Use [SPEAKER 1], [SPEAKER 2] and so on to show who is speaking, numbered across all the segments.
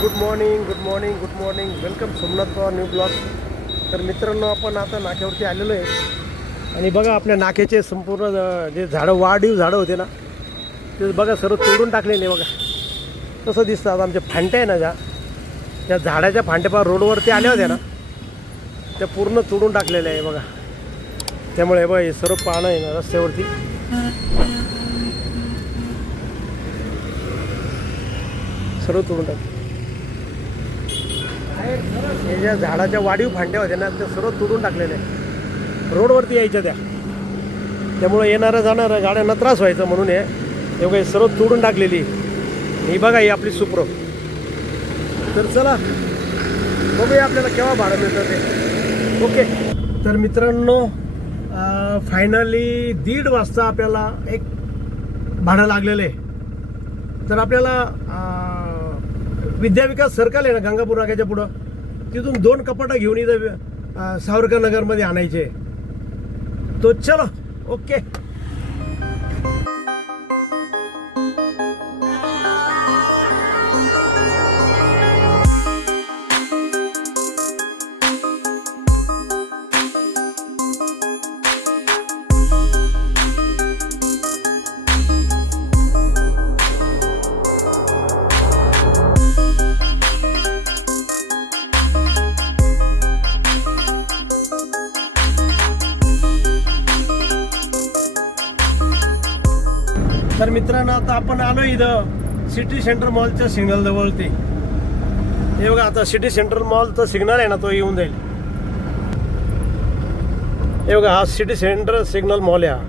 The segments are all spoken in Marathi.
[SPEAKER 1] Good morning good morning good morning welcome Somnath Pawar new blog तर मित्रांनो आपण आता नाक्यावरती आलेलो आहे. आणि बघा आपल्या नाक्याचे संपूर्ण जे झाडं वाढीव झाडं होते ना ते बघा सर्व तोडून टाकलेले बघा. तसं दिसतं आता आमच्या फांट्या आहे ना ज्या त्या झाडाच्या फांट्यापा रोडवरती आल्या होत्या ना त्या पूर्ण तोडून टाकलेल्या आहे बघा. त्यामुळे बघा हे सर्व पानं आहे ना रस्त्यावरती. सर्व तोडून टाक हे ज्या झाडाच्या वाढीव फांड्या होत्या ना त्या सर्व तोडून टाकलेल्या आहे रोडवरती यायच्या त्या. त्यामुळे येणाऱ्या जाणाऱ्या गाड्यांना त्रास व्हायचा म्हणून हे एवढे सर्व तोडून टाकलेली ही बघा ही आपली सुप्रो. तर चला बघूया आपल्याला केव्हा भाडं मिळतं ते. ओके. तर मित्रांनो फायनली दीड वाजता आपल्याला एक भाडं लागलेलं आहे. तर आपल्याला विद्याविकास सर्कल आहे ना गंगापूर नाक्याच्या पुढं? तिथून दोन कपाटं घेऊन इथं सावरकर नगरमध्ये आणायचे. तो चलो ओके. आता आपण आलो इथं सिटी सेंटर मॉलच्या सिग्नल जवळ ते. हे बघा आता सिटी सेंटर मॉलचा सिग्नल आहे ना तो येऊन जाईल. हे बघा हा सिटी सेंटर सिग्नल मॉल आहे हा.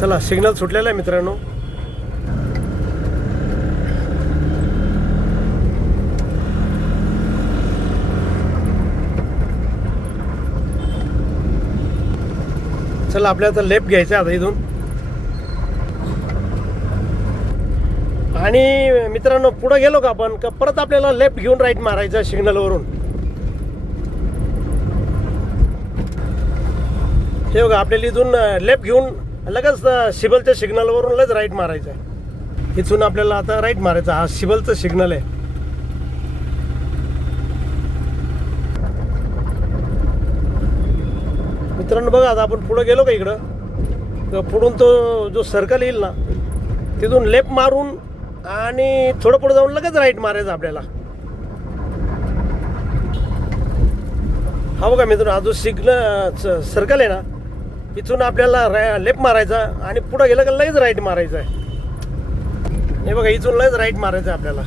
[SPEAKER 1] चला सिग्नल सुटलेला आहे मित्रांनो. चला आपल्याला आता लेफ्ट घ्यायचा आहे आता इथून. आणि मित्रांनो पुढं गेलो का आपण? का परत आपल्याला लेफ्ट घेऊन राईट मारायचं सिग्नलवरून हे बघा आपल्याला इथून लेफ्ट घेऊन लगेच शिबलच्या सिबलच्या सिग्नलवरून लगेच राईट मारायचं आहे. इथून आपल्याला आता राईट मारायचा हा सिबलचं सिग्नल आहे. मित्रांनो बघा आता आपण पुढं गेलो का इकडं? तर पुढून तो जो सर्कल येईल ना तिथून लेफ्ट मारून आणि थोडं पुढे जाऊन लगेच राईट मारायचं आपल्याला. हा बघा मित्रांनो हा जो सिग्नल सर्कल आहे ना इथून आपल्याला लेफ्ट मारायचा आणि पुढं गेलं का लगेच राईट मारायचं आहे. हे बघा इथून लगेच राईट मारायचं आहे आपल्याला.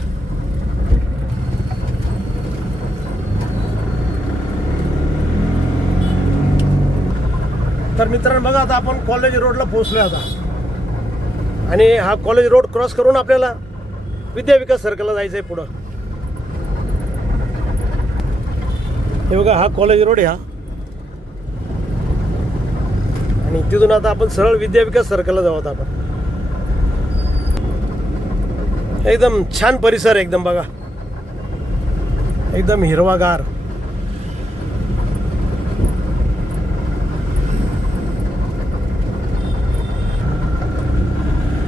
[SPEAKER 1] तर मित्रांनो बघा आता आपण कॉलेज रोडला पोहोचलो आता. आणि हा कॉलेज रोड क्रॉस करून आपल्याला विद्या विकास सर्कलला जायचं आहे पुढं. हे बघा हा कॉलेज रोड आहे हा. आणि तिथून आता आपण सरळ विद्या विकास सर्कलला जाऊ आता आपण. एकदम छान परिसर आहे एकदम बघा. एकदम हिरवागार.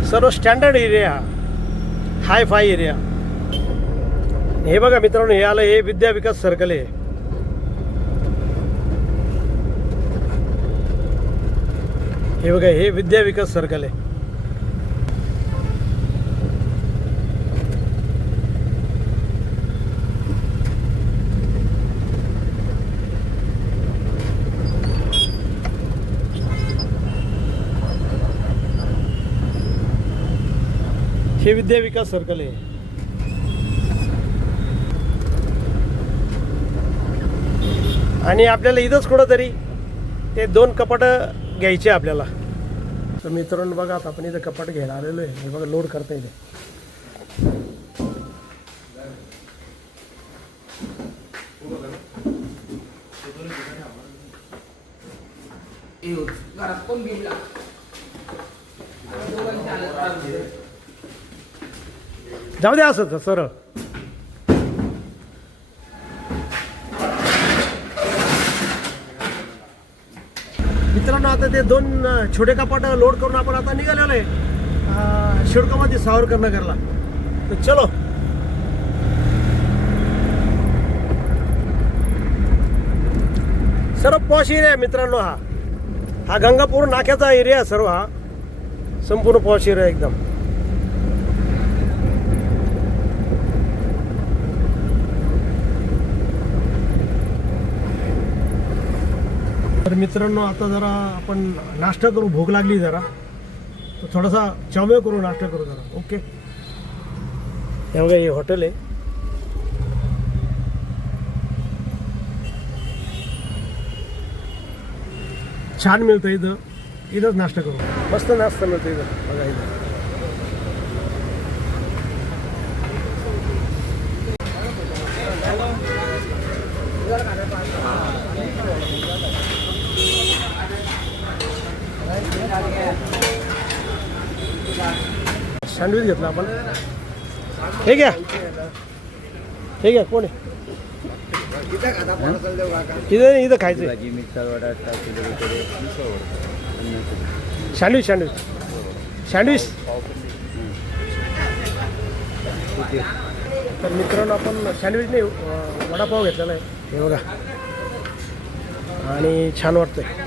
[SPEAKER 1] सर्व standard area hi fi area हे बघा मित्रांनो हे आलं हे विद्या विकास सर्कल आहे. हे बघा हे विद्या विकास सर्कल आहे. हे विद्या विकास सर्कल आहे. आणि आपल्याला इथंच कुठंतरी ते दोन कपाट घ्यायचे आपल्याला. तर मित्रांनो बघा आता आपण इथं कपाट घ्यायला आलेलो आहे. हे बघा लोड करता येते
[SPEAKER 2] घरात कोण
[SPEAKER 1] जाऊ द्या असं सरळ. मित्रांनो आता ते दोन छोटे कपाट लोड करून आपण आता निघालेलो आहे. शिडकामध्ये सावरकर नगरला. तर चलो. सर्व पॉश एरिया मित्रांनो हा. हा गंगापूर नाक्याचा एरिया सर्व हा. संपूर्ण पॉश एरिया एकदम. तर मित्रांनो आता जरा आपण नाश्ता करू भूक लागली जरा. तर थोडासा चावमेव करू नाश्ता करू जरा. ओके? हे हे हॉटेल आहे. छान मिळतं इथं. इथंच नाश्ता करू. मस्त नाश्ता मिळतो इथं. बघा इथं. सँडविच घेतला आपण. हे घ्या. हे घ्या कोण आहे? इथं इथं खायचं
[SPEAKER 3] भाजी मिक्सर वडा टाकले वगैरे
[SPEAKER 1] सँडविच सँडविच सँडविच तर मित्रांनो आपण सँडविच नाही वडापाव घेतलेला आहे. हे बघा. आणि छान वाटतंय.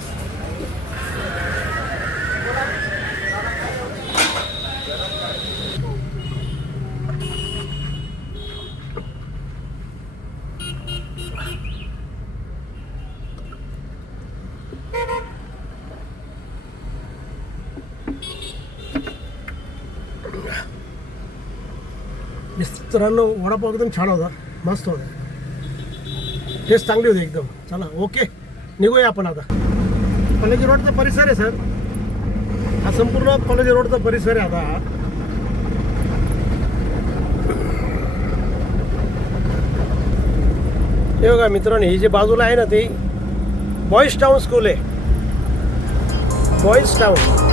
[SPEAKER 1] मिस्त्रांनो वडापाव एकदम छान होता. मस्त होता. टेस्ट चांगली होती एकदम. चला ओके निघूया आपण आता. कॉलेज रोडचा परिसर आहे सर हा संपूर्ण कॉलेज रोडचा परिसर आहे आता. हे बघा मित्रांनो ही जे बाजूला आहे ना ते बॉईज टाऊन स्कूल आहे. बॉईज टाऊन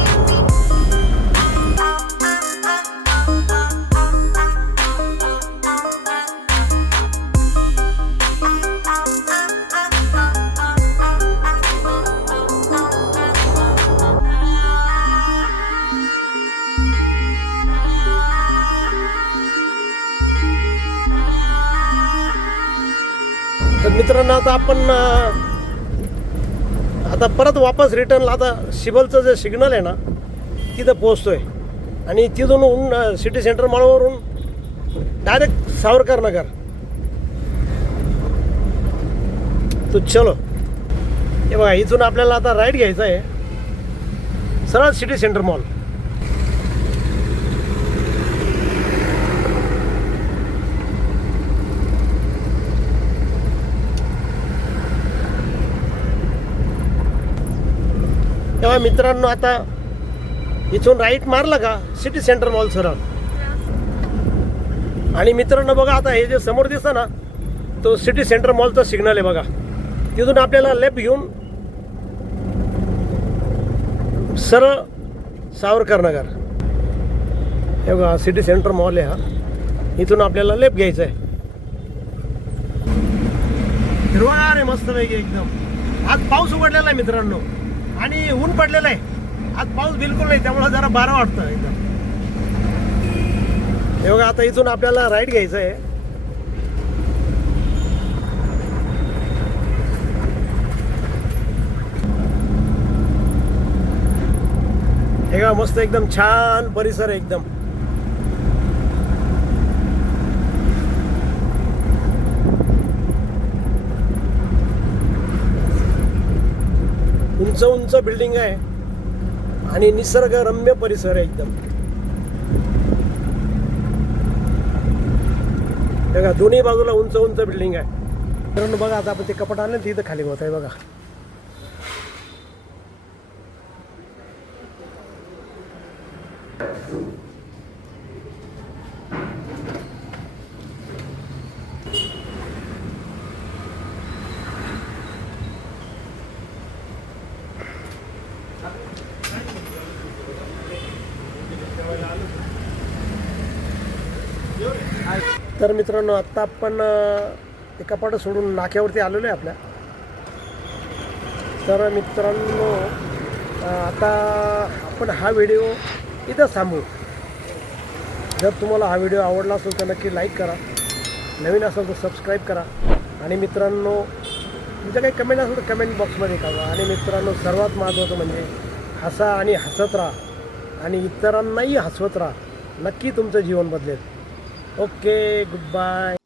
[SPEAKER 1] कारण आता आपण आता परत वापस रिटर्नला आता शिबलचं जे सिग्नल आहे ना तिथं पोहोचतोय. आणि तिथून सिटी सेंटर माळावरून डायरेक्ट सावरकर नगर. तो चलो. हे बघा इथून आपल्याला आता राईट घ्यायचा आहे. सरळ सिटी सेंटर मॉल तेव्हा मित्रांनो आता इथून राईट मारलं का? सिटी सेंटर मॉल सरळ आणि मित्रांनो बघा आता हे जे समोर दिसतं ना तो सिटी सेंटर मॉलचा सिग्नल आहे बघा. तिथून आपल्याला लेफ्ट घेऊन सरळ सावरकर नगर हे बघा सिटी सेंटर मॉल आहे हा. इथून आपल्याला लेफ्ट घ्यायचं आहे. हिरवागार आहे मस्तपैकी एकदम. आज पाऊस उघडलेला आहे मित्रांनो. आणि ऊन पडलेलं आहे. आज पाऊस बिलकुल नाही त्यामुळे जरा बारा वाटतं एकदम. हे बघा आता इथून आपल्याला राईट घ्यायचं आहे. हे का मस्त एकदम छान परिसर आहे एकदम. उंच उंच बिल्डिंग आहे आणि निसर्गरम्य परिसर आहे एकदम. बघा दोन्ही बाजूला उंच उंच बिल्डिंग आहे. कारण बघा आता आपण ते कपाट आणलं तिथं खाली होत आहे बघा. तर मित्रांनो आत्ता आपण अ, ते कपाटं सोडून नाक्यावरती आलेलो आहे आपल्या. तर मित्रांनो आता आपण हा व्हिडिओ इथं थांबू. जर तुम्हाला हा व्हिडिओ आवडला असेल तर नक्की लाईक करा. नवीन असेल तर सबस्क्राईब करा. आणि मित्रांनो तुमच्या काही कमेंट असेल तर कमेंट बॉक्समध्ये कळवा आणि मित्रांनो सर्वात महत्त्वाचं म्हणजे हसा आणि हसत राहा. आणि इतरांनाही हसवत राहा. नक्की तुमचं जीवन बदलेल. Okay good bye